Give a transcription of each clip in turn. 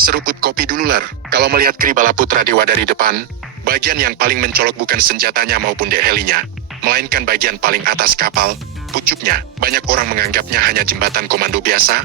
Seruput kopi dulu, Lar. Kalau melihat Kribala Putra Dewa dari depan, bagian yang paling mencolok bukan senjatanya maupun helinya, melainkan bagian paling atas kapal, pucuknya. Banyak orang menganggapnya hanya jembatan komando biasa,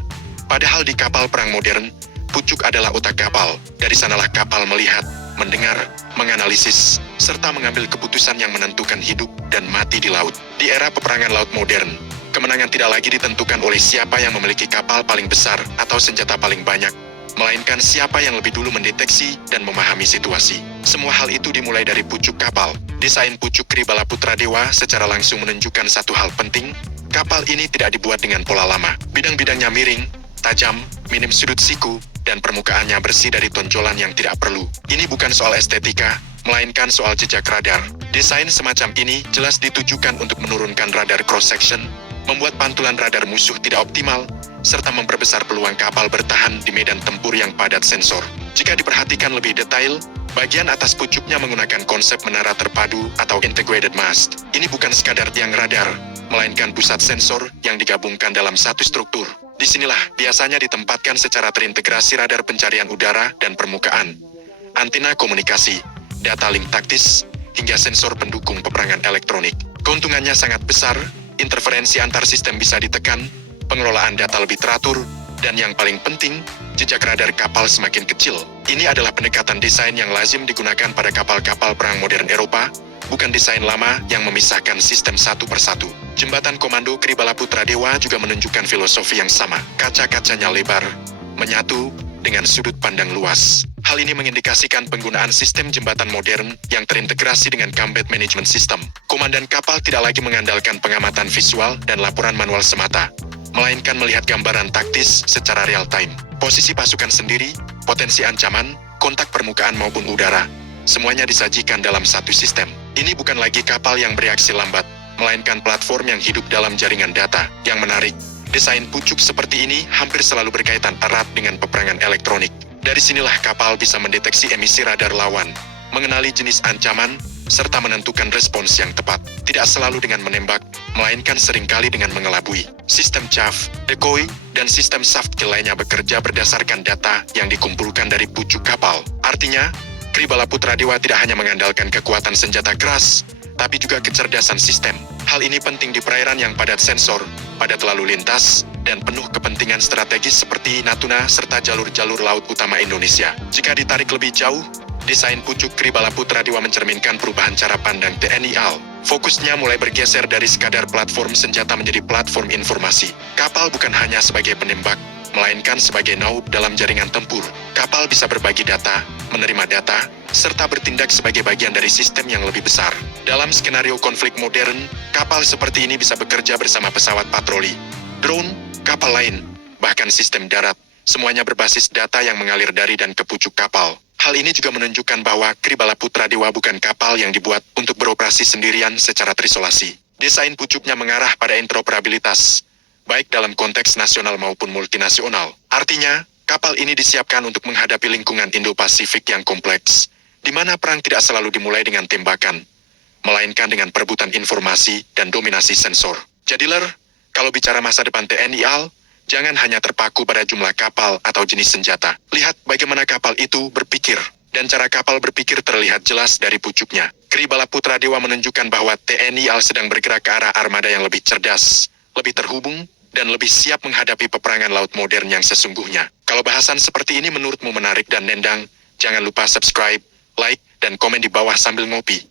padahal di kapal perang modern, pucuk adalah otak kapal. Dari sanalah kapal melihat, mendengar, menganalisis, serta mengambil keputusan yang menentukan hidup dan mati di laut. Di era peperangan laut modern, kemenangan tidak lagi ditentukan oleh siapa yang memiliki kapal paling besar atau senjata paling banyak, melainkan siapa yang lebih dulu mendeteksi dan memahami situasi. Semua hal itu dimulai dari pucuk kapal. Desain pucuk Kribala Putra Dewa secara langsung menunjukkan satu hal penting, kapal ini tidak dibuat dengan pola lama. Bidang-bidangnya miring, tajam, minim sudut siku, dan permukaannya bersih dari tonjolan yang tidak perlu. Ini bukan soal estetika, melainkan soal jejak radar. Desain semacam ini jelas ditujukan untuk menurunkan radar cross-section, membuat pantulan radar musuh tidak optimal, serta memperbesar peluang kapal bertahan di medan tempur yang padat sensor. Jika diperhatikan lebih detail, bagian atas pucuknya menggunakan konsep menara terpadu atau integrated mast. Ini bukan sekadar tiang radar, melainkan pusat sensor yang digabungkan dalam satu struktur. Disinilah biasanya ditempatkan secara terintegrasi radar pencarian udara dan permukaan, antena komunikasi, data link taktis, hingga sensor pendukung peperangan elektronik. Keuntungannya sangat besar, interferensi antar sistem bisa ditekan, pengelolaan data lebih teratur, dan yang paling penting, jejak radar kapal semakin kecil. Ini adalah pendekatan desain yang lazim digunakan pada kapal-kapal perang modern Eropa, bukan desain lama yang memisahkan sistem satu persatu. Jembatan komando Kribala Putra Dewa juga menunjukkan filosofi yang sama. Kaca-kacanya lebar, menyatu, dengan sudut pandang luas. Hal ini mengindikasikan penggunaan sistem jembatan modern yang terintegrasi dengan combat management system. Komandan kapal tidak lagi mengandalkan pengamatan visual dan laporan manual semata, melainkan melihat gambaran taktis secara real time. Posisi pasukan sendiri, potensi ancaman, kontak permukaan maupun udara, semuanya disajikan dalam satu sistem. Ini bukan lagi kapal yang bereaksi lambat, melainkan platform yang hidup dalam jaringan data. Yang menarik, desain pucuk seperti ini hampir selalu berkaitan erat dengan peperangan elektronik. Dari sinilah kapal bisa mendeteksi emisi radar lawan, mengenali jenis ancaman, serta menentukan respons yang tepat. Tidak selalu dengan menembak, melainkan seringkali dengan mengelabui. Sistem chaff, decoy, dan sistem soft kill lainnya bekerja berdasarkan data yang dikumpulkan dari pucuk kapal. Artinya, Kribala Putra Dewa tidak hanya mengandalkan kekuatan senjata keras, tapi juga kecerdasan sistem. Hal ini penting di perairan yang padat sensor, padat lalu lintas, dan penuh kepentingan strategis seperti Natuna serta jalur-jalur laut utama Indonesia. Jika ditarik lebih jauh, desain pucuk Kribala Putra Dewa mencerminkan perubahan cara pandang TNI AL. Fokusnya mulai bergeser dari sekadar platform senjata menjadi platform informasi. Kapal bukan hanya sebagai penembak, melainkan sebagai node dalam jaringan tempur. Kapal bisa berbagi data, menerima data, serta bertindak sebagai bagian dari sistem yang lebih besar. Dalam skenario konflik modern, kapal seperti ini bisa bekerja bersama pesawat patroli, drone, kapal lain, bahkan sistem darat, semuanya berbasis data yang mengalir dari dan ke pucuk kapal. Hal ini juga menunjukkan bahwa Kribala Putra Dewa bukan kapal yang dibuat untuk beroperasi sendirian secara terisolasi. Desain pucuknya mengarah pada interoperabilitas, baik dalam konteks nasional maupun multinasional. Artinya, kapal ini disiapkan untuk menghadapi lingkungan Indo-Pasifik yang kompleks, di mana perang tidak selalu dimulai dengan tembakan, melainkan dengan perebutan informasi dan dominasi sensor. Jadi, Ler, kalau bicara masa depan TNI AL, jangan hanya terpaku pada jumlah kapal atau jenis senjata. Lihat bagaimana kapal itu berpikir, dan cara kapal berpikir terlihat jelas dari pucuknya. Kribala Putra Dewa menunjukkan bahwa TNI AL sedang bergerak ke arah armada yang lebih cerdas, lebih terhubung, dan lebih siap menghadapi peperangan laut modern yang sesungguhnya. Kalau bahasan seperti ini menurutmu menarik dan nendang, jangan lupa subscribe, like, dan komen di bawah sambil ngopi.